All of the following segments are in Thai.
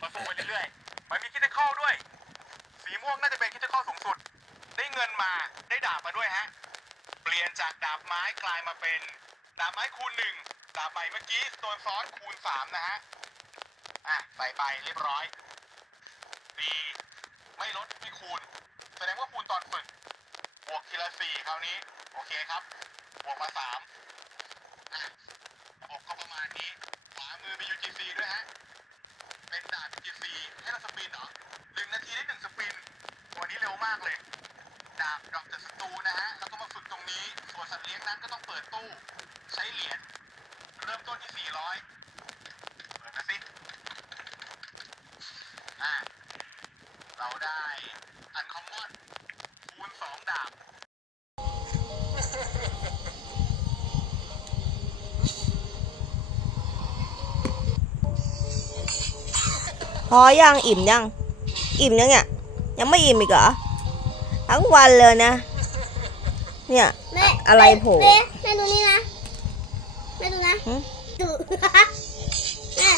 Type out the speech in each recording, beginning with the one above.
ต่อสู้ไปเรื่อยๆ มันมีคิดเข้าด้วย สีม่วงน่าจะเป็นคิดเข้าสูงสุด ได้เงินมาได้ดาบมาด้วยฮะ เปลี่ยนจากดาบไม้กลายมาเป็น ดาบไม้คูณหนึ่งดาบใบเมื่อกี้โดนซ้อนคูณสามนะฮะ อะใส่ไปเรียบร้อยตีไม่ลดไม่คูณ แสดงว่าคูณตอนฝึก บวกทีละสี่คราวนี้ โอเคครับ บวกมาสามอะระบบก็ประมาณนี้ขวามือมี UGC ด้วย ฮะเป็นดาบ UGC ให้เราสปินเหรอหนึ่งนาทีได้หนึ่งสปินตัวนี้เร็วมากเลย ดาบดรอปจากศัตรูนะฮะ แล้วก็มาฝึกตรงนี้ ส่วนสัตว์เลี้ยงนั้นก็ต้องเปิดตู้ ใช้เหรียญ เริ่มต้นที่400เปิดมาสิ อะเราได้อันคอมมอนคูณ2ดาบ พอยังอิ่มยัง อิ่มยังเนี่ยยังไม่อิ่มอีกเหรอทั้งวันเลยนะ เนี่ย แม่อะไรโผล่แม่แม่ดูนี่นะแม่ดูนะหึดู แม่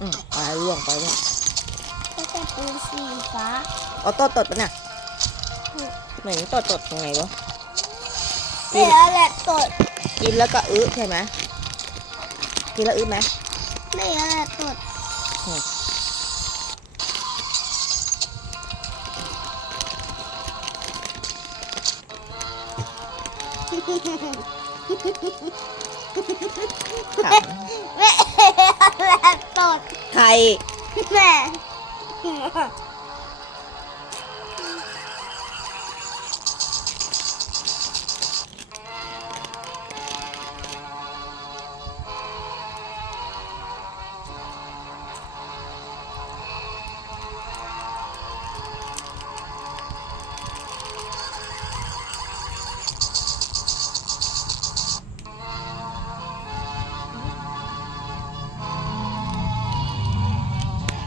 อืมตายร่วงไปเนี่ยก็จะ ปูสีฟ้าเอาต้ตดปะเนี่ยเหมือนต้ตดยังไงวะเดี๋ยวแหละตดกินแล้วก็อื้อใช่ไหมกินแล้วอื้อไหมเดี๋ยวแหละตดถามแม่แหละตดใครแม่ 嗯 哈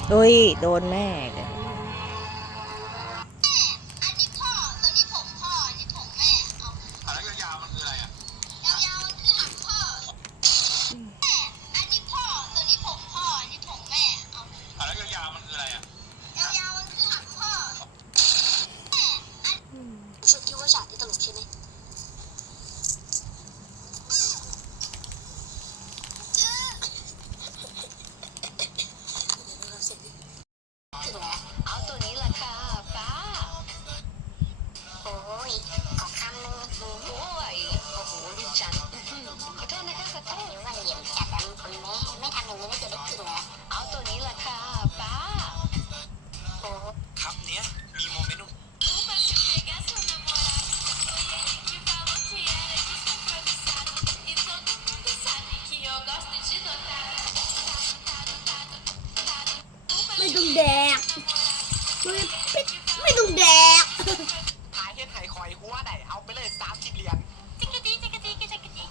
โดยโดนแม่ ต้อง eu แด pegar ก seu namorado. ไม่ไม่ต้องแดกหายเฮ็ดไห้คอยหัวได้เอาไปเลยสามสิบเหรียญ Ticadi, ticadi, ticadi.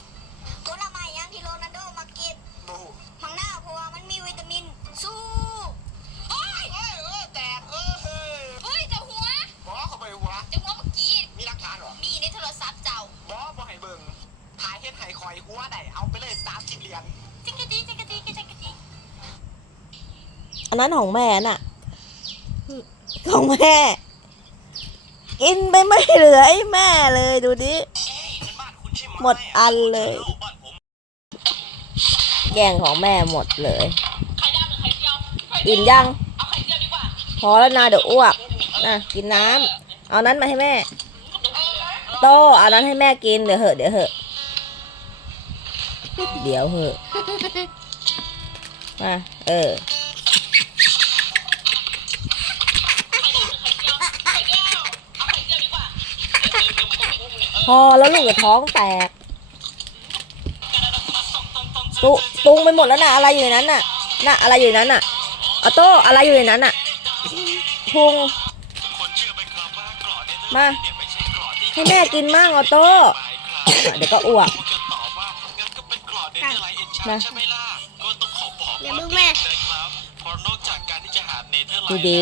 ผลไม้ยังที่โรนัลโดมากินบูมังหน้าเพราะว่ามันมีวิตามินสู้โอ้ยเอ้ยเออแตกเออเฮ้ยเฮ้ยเจะหัวบอเข้าไปหัวเจะหัวเมื่อกี้ มีหลักฐานเหรอ มีในโทรศัพท์เจ้าบอบอให้เบิ่งหายเฮ็ดไห้คอยหัวได้เอาไปเลยสามสิบเหรียญ Ticadi, ticadi, ticadi. อันนั้นของแม่น่ะ ของแม่ กินไปไม่เหลือไอ้แม่เลยดูดิ หมดอันเลยแย่งของแม่หมดเลย อิ่มยัง พอแล้วนะเดี๋ยวอ้วกนะกินน้ำ เอานั้นมาให้แม่ โตเอานั้นให้แม่กินเดี๋ยวเหอะเดี๋ยวเหอะเดี๋ยวเหอะมาเออ พอแล้วลูกกับท้องแตก ตุตุงไปหมดแล้วน่ะอะไรอยู่ในนั้นน่ะน่ะอะไรอยู่ในนั้นน่ะออโต้อะไรอยู่ในนั้นน่ะพุงคนเชื่อไหมครับว่ากรอดเนี่ยมาเนี่ยไม่ใช่กรอดที่ให้แม่กินมั่งออโต้หมายครับอะเดี๋ยวก็อ้วกคุณจะตอบว่างั้นก็เป็นกรอดเนเธอร์ไลท์เอนชานะใช่ไหมล่ะก็ต้องขอบอกอย่าว่าเพิ่งผิแม่ดนะครับเพราะนอกจากการที่จะหาเนเธอร์ไลดู